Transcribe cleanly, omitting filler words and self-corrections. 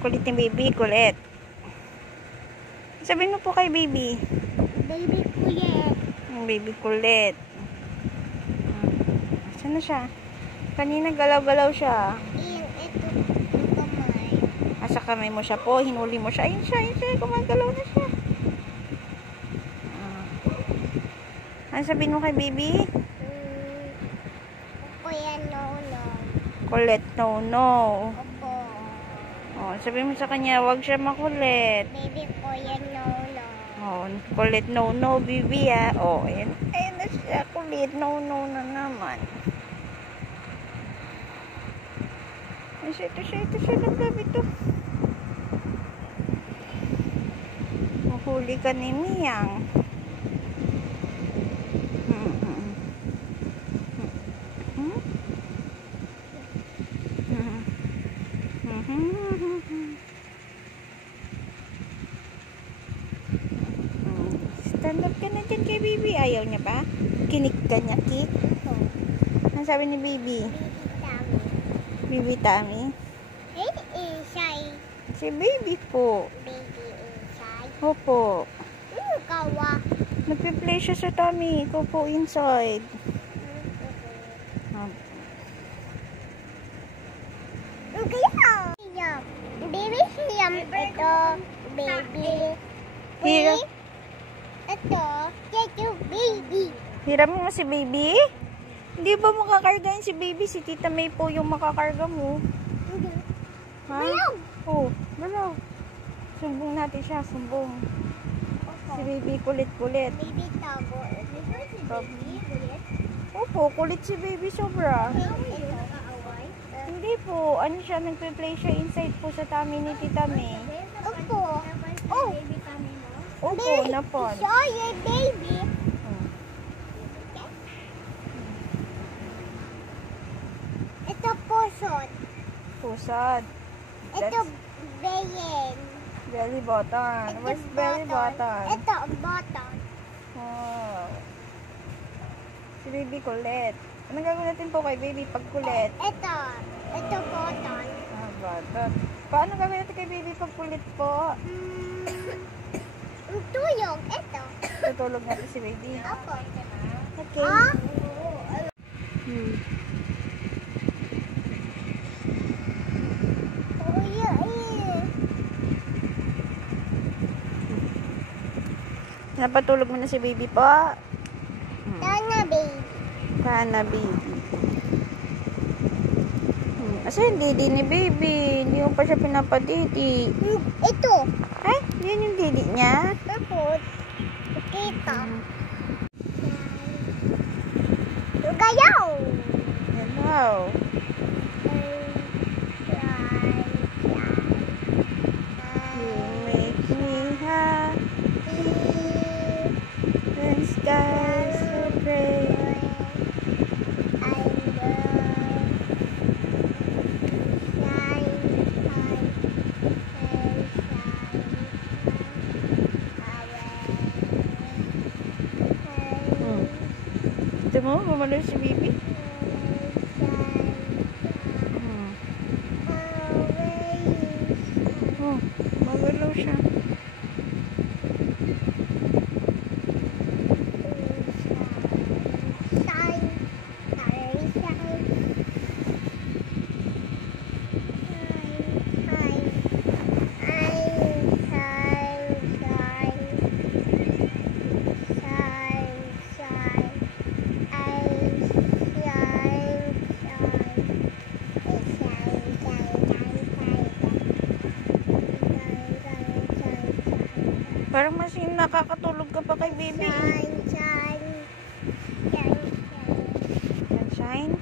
Kulit ni baby, kulit. Sabihin mo po kay baby. Baby kulit. Baby kulit. Saan na siya? Kanina galaw-galaw siya. Ito yung kamay. Asa kamay mo siya po, hinuli mo siya. Ayun siya, gumagalaw na siya. Ano sabihin mo kay baby? Kuya no. Kulit, no. Opo. Oh, sabihin mo sa kanya, wag siya makulit. Baby kuya no. Oh, kulit, no, baby ah. Oh, ayan na siya, kulit, no na naman. Ito siya, naglabi to. Mahuli ka ni Miyang. Stand up ka na dyan kay baby. Ayaw niya ba? Kinik ka niya, kik? Ano sabi ni baby? Baby Tommy? Baby inside. Si baby po. Baby inside. Opo. Kawa. Nagpe-play siya sa Tommy. Ikaw po inside. Baby siyam. Ito. Baby. Hirap. Ito. Ito baby. Hiram mo si baby? Hindi ba makakargahin si baby? Si Tita May po yung makakarga mo. Ha? Balaw. Oh, balaw. Sumbong natin siya, sumbong. Si baby kulit-kulit. Baby tago. Baby kulit. Opo, kulit si baby sobra. Ito kaaway. Hindi po, ano siya, nagpe-play siya inside po sa tummy ni Tita May. Opo. Oh. Opo, napon. Show your baby. Ito pusod. Pusad. Ito That's bayan. belly button. What's belly button? Ito button. Wow. Si baby kulit. Anong gagawin natin po kay baby pag kulit? Ito button. Ah, button. Paano gagawin natin kay baby pag kulit po? Tuyog. Ito. Tutulog natin si baby. Opo. Okay. Ah? Napatulog mo na si baby po. Tana baby. Kana baby. Kasi hindi ni baby. Hindi mo pa siya pinapadidi. Ito. Ay, yun yung didi niya. Tapos, kita. Gayaw. Hello. You make me happy. The sky's so gray. Ito mo, mamalo si baby. Oh, magalaw siya. Parang mas nakakatulog ka pa kay baby. Shine. Sunshine?